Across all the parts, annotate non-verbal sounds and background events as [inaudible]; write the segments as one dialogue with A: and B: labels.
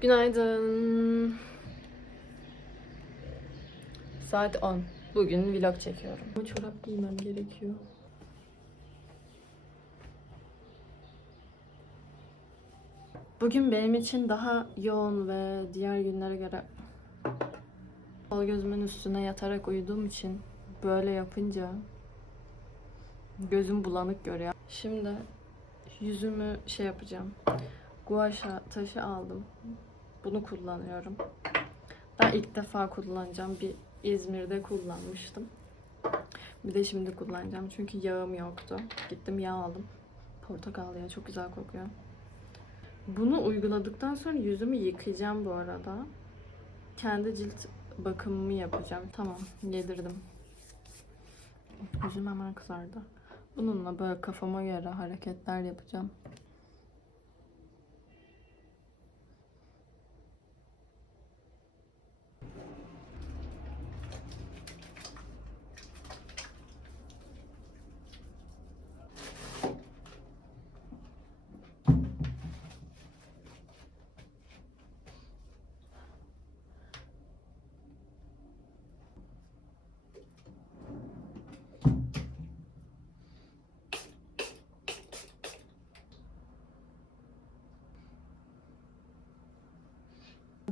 A: Günaydın. Saat 10. Bugün vlog çekiyorum. Ama çorap giymem gerekiyor. Bugün benim için daha yoğun ve diğer günlere göre Sol gözümün üstüne yatarak uyuduğum için böyle yapınca gözüm bulanık görüyor. Şimdi yüzümü şey yapacağım. Guaşa taşı aldım. Bunu kullanıyorum. Ben ilk defa kullanacağım. Bir İzmir'de kullanmıştım. Bir de şimdi kullanacağım. Çünkü yağım yoktu. Gittim yağ aldım. Portakal yağı çok güzel kokuyor. Bunu uyguladıktan sonra yüzümü yıkayacağım bu arada. Kendi cilt bakımımı yapacağım. Tamam, yedirdim. Yüzüm hemen kızardı. Bununla böyle kafama göre hareketler yapacağım.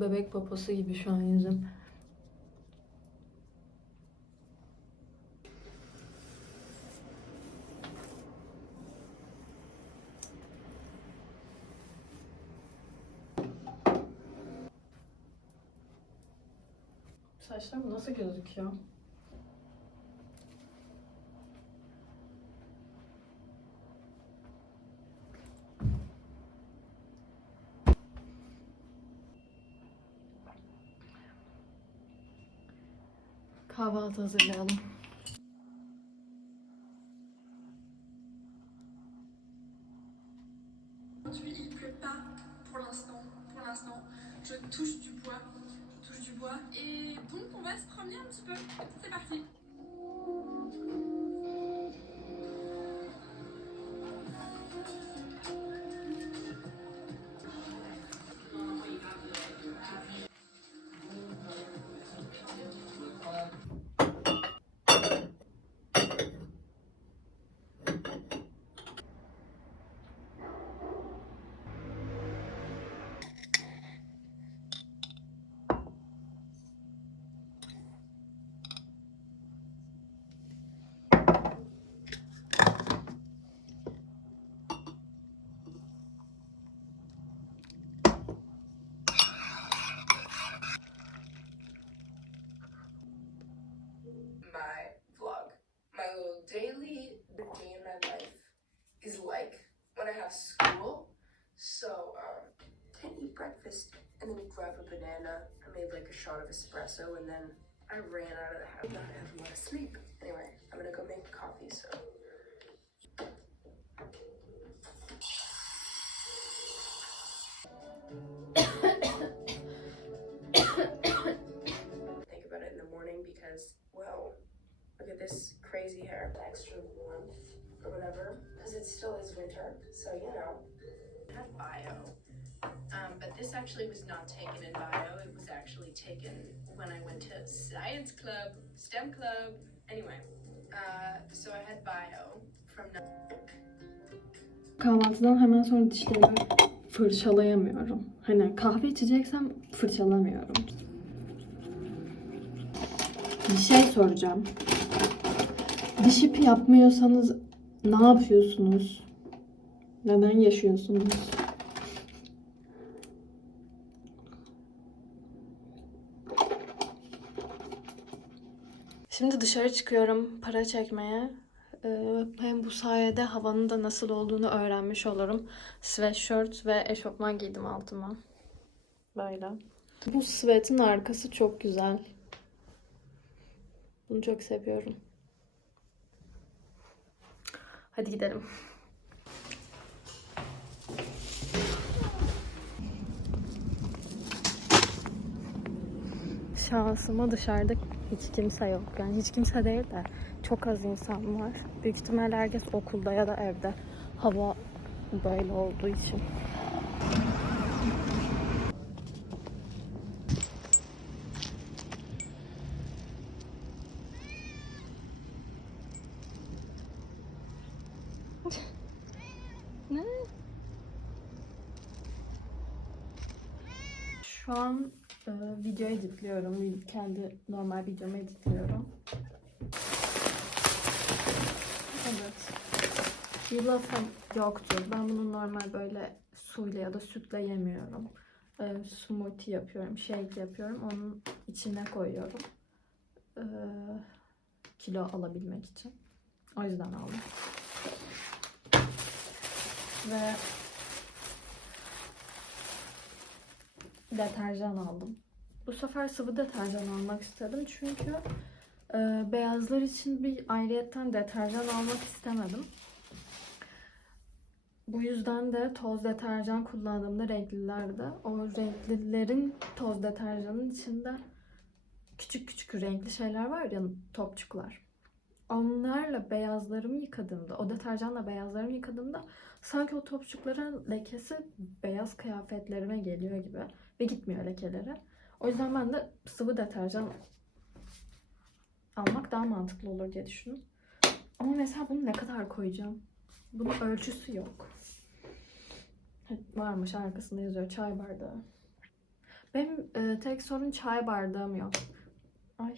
A: Bebek poposu gibi şu an yüzüm. Saçlarım nasıl gözüküyor?
B: Pour l'instant, je touche du bois. Je touche du bois. Et donc, on va se promener un petit peu.
C: Breakfast and then grab a banana. I made like a shot of espresso and then I ran out of the house. Not have a lot of sleep. Anyway, I'm gonna go make coffee. So. Think about it in the morning because, well, look at this crazy hair. Extra warmth or whatever because it still is winter. So, you know.
D: had bio, this actually was not taken in bio. It was actually taken when I went to science club, STEM club. Anyway, uh, so I had bio from.
A: Kahvaltıdan hemen sonra dişlerimi fırçalayamıyorum. Hani kahve içeceksem fırçalamıyorum. Bir şey soracağım. Diş ipi yapmıyorsanız ne yapıyorsunuz? Neden yaşıyorsunuz? Şimdi dışarı çıkıyorum para çekmeye. Ee, hem bu sayede havanın da nasıl olduğunu öğrenmiş olurum. Sweatshirt ve eşofman giydim altıma. Böyle. Bu sweat'in arkası çok güzel. Bunu çok seviyorum. Hadi gidelim. şansıma dışarıda hiç kimse yok. Yani hiç kimse değil de çok az insan var. Büyük ihtimal herkes okulda ya da evde. Hava böyle olduğu için. [laughs] ne? Şu an e, video editliyorum. Kendi normal videomu editliyorum. Evet. Yulafım yoktu. Ben bunu normal böyle suyla ya da sütle yemiyorum. E, smoothie yapıyorum, shake yapıyorum. Onun içine koyuyorum. E, kilo alabilmek için. O yüzden aldım. Ve deterjan aldım. Bu sefer sıvı deterjan almak istedim çünkü e, beyazlar için bir ayrıyetten deterjan almak istemedim. Bu yüzden de toz deterjan kullandığımda renklilerde o renklilerin toz deterjanın içinde küçük küçük renkli şeyler var ya topçuklar. Onlarla beyazlarımı yıkadığımda, o deterjanla beyazlarımı yıkadığımda sanki o topçukların lekesi beyaz kıyafetlerime geliyor gibi ve gitmiyor lekeleri. O yüzden ben de sıvı deterjan almak daha mantıklı olur diye düşündüm. Ama mesela bunu ne kadar koyacağım? Bunun ölçüsü yok. Varmış arkasında yazıyor çay bardağı. Benim e, tek sorun çay bardağım yok. Ay.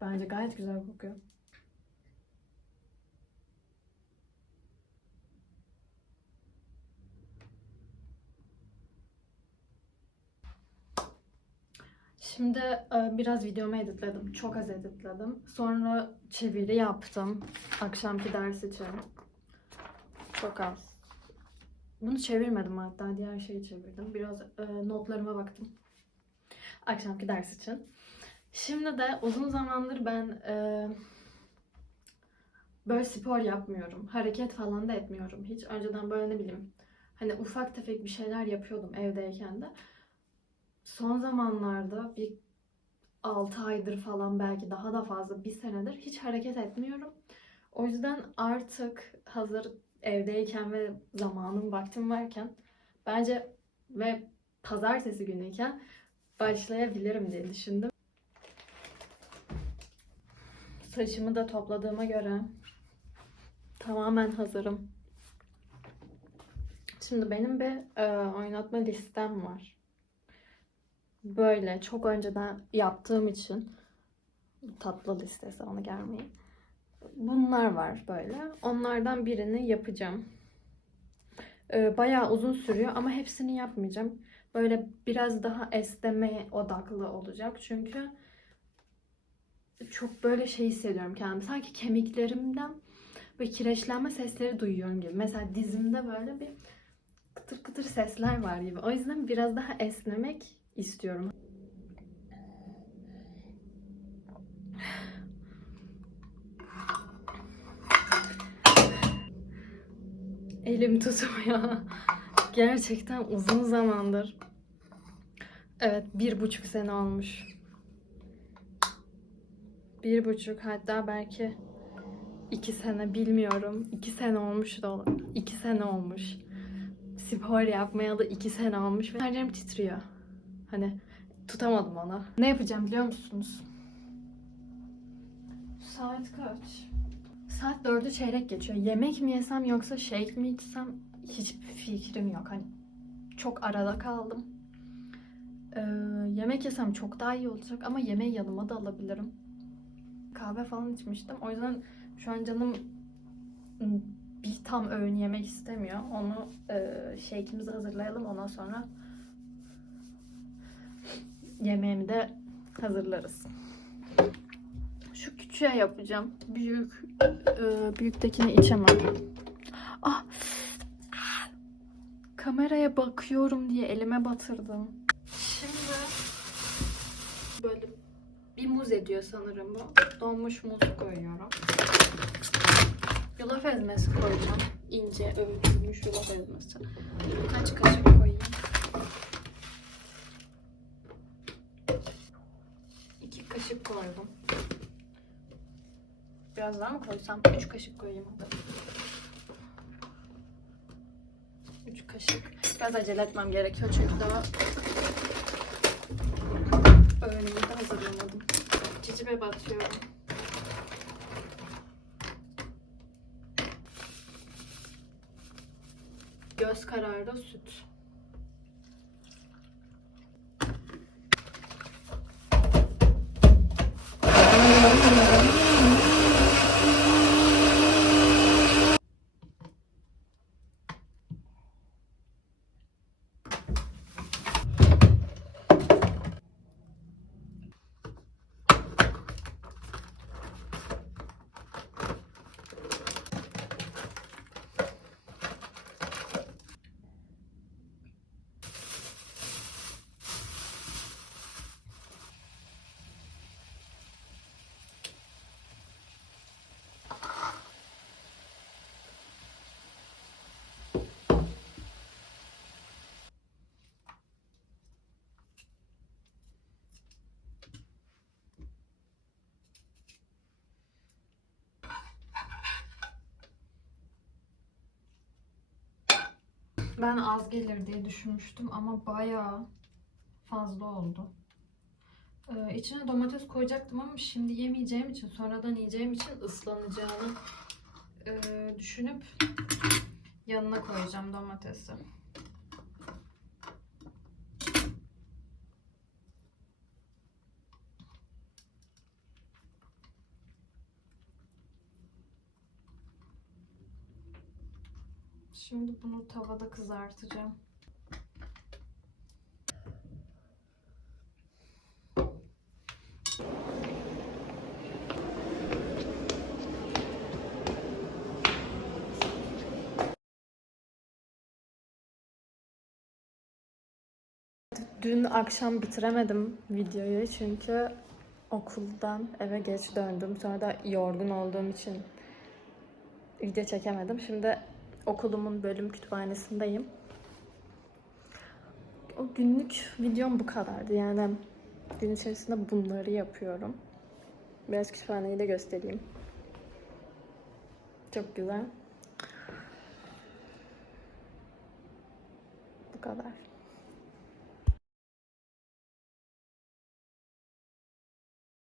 A: Bence gayet güzel kokuyor. Şimdi e, biraz videomu editledim. Çok az editledim. Sonra çeviri yaptım. Akşamki ders için. Çok az. Bunu çevirmedim hatta. Diğer şeyi çevirdim. Biraz e, notlarıma baktım. Akşamki ders için. Şimdi de uzun zamandır ben e, böyle spor yapmıyorum. Hareket falan da etmiyorum hiç. Önceden böyle ne bileyim hani ufak tefek bir şeyler yapıyordum evdeyken de. Son zamanlarda bir 6 aydır falan belki daha da fazla bir senedir hiç hareket etmiyorum. O yüzden artık hazır evdeyken ve zamanım vaktim varken bence ve pazartesi günüyken başlayabilirim diye düşündüm. Saçımı da topladığıma göre tamamen hazırım. Şimdi benim bir e, oynatma listem var. Böyle çok önceden yaptığım için tatlı listesi onu gelmeyin. Bunlar var böyle. Onlardan birini yapacağım. E, bayağı uzun sürüyor ama hepsini yapmayacağım. Böyle biraz daha esneme odaklı olacak. Çünkü çok böyle şey hissediyorum kendimi. Sanki kemiklerimden böyle kireçlenme sesleri duyuyorum gibi. Mesela dizimde böyle bir kıtır kıtır sesler var gibi. O yüzden biraz daha esnemek istiyorum. Elim tutmuyor. Gerçekten uzun zamandır. Evet, bir buçuk sene olmuş. Bir buçuk hatta belki iki sene bilmiyorum. İki sene olmuş da olur. İki sene olmuş. Spor yapmayalı iki sene olmuş ve her yerim titriyor. Hani tutamadım ona. Ne yapacağım biliyor musunuz? Saat kaç? Saat dördü çeyrek geçiyor. Yemek mi yesem yoksa shake mi içsem hiçbir fikrim yok. Hani çok arada kaldım. Ee, yemek yesem çok daha iyi olacak ama yemeği yanıma da alabilirim. Kahve falan içmiştim. O yüzden şu an canım ım, bir tam öğün yemek istemiyor. Onu e, shake'imizi hazırlayalım. Ondan sonra yemeğimi de hazırlarız. Şu küçüğe yapacağım. Büyük e, büyüktekini içemem. Ah! Kameraya bakıyorum diye elime batırdım. Şimdi böyle bir muz ediyor sanırım bu. Donmuş muz koyuyorum. Yulaf ezmesi koyacağım. İnce öğütülmüş yulaf ezmesi. Kaç kaşık koyayım? İki kaşık koydum. Biraz daha mı koysam? Üç kaşık koyayım hadi. Üç kaşık. Biraz acele etmem gerekiyor çünkü daha öğünümü de hazırlamadım. Cicibe batıyorum. Göz kararı süt. Ben az gelir diye düşünmüştüm ama bayağı fazla oldu. Ee, içine domates koyacaktım ama şimdi yemeyeceğim için, sonradan yiyeceğim için ıslanacağını e, düşünüp yanına koyacağım domatesi. Şimdi bunu tavada kızartacağım. Dün akşam bitiremedim videoyu çünkü okuldan eve geç döndüm. Sonra da yorgun olduğum için video çekemedim. Şimdi okulumun bölüm kütüphanesindeyim. O günlük videom bu kadardı. Yani gün içerisinde bunları yapıyorum. Biraz kütüphaneyi de göstereyim. Çok güzel. Bu kadar.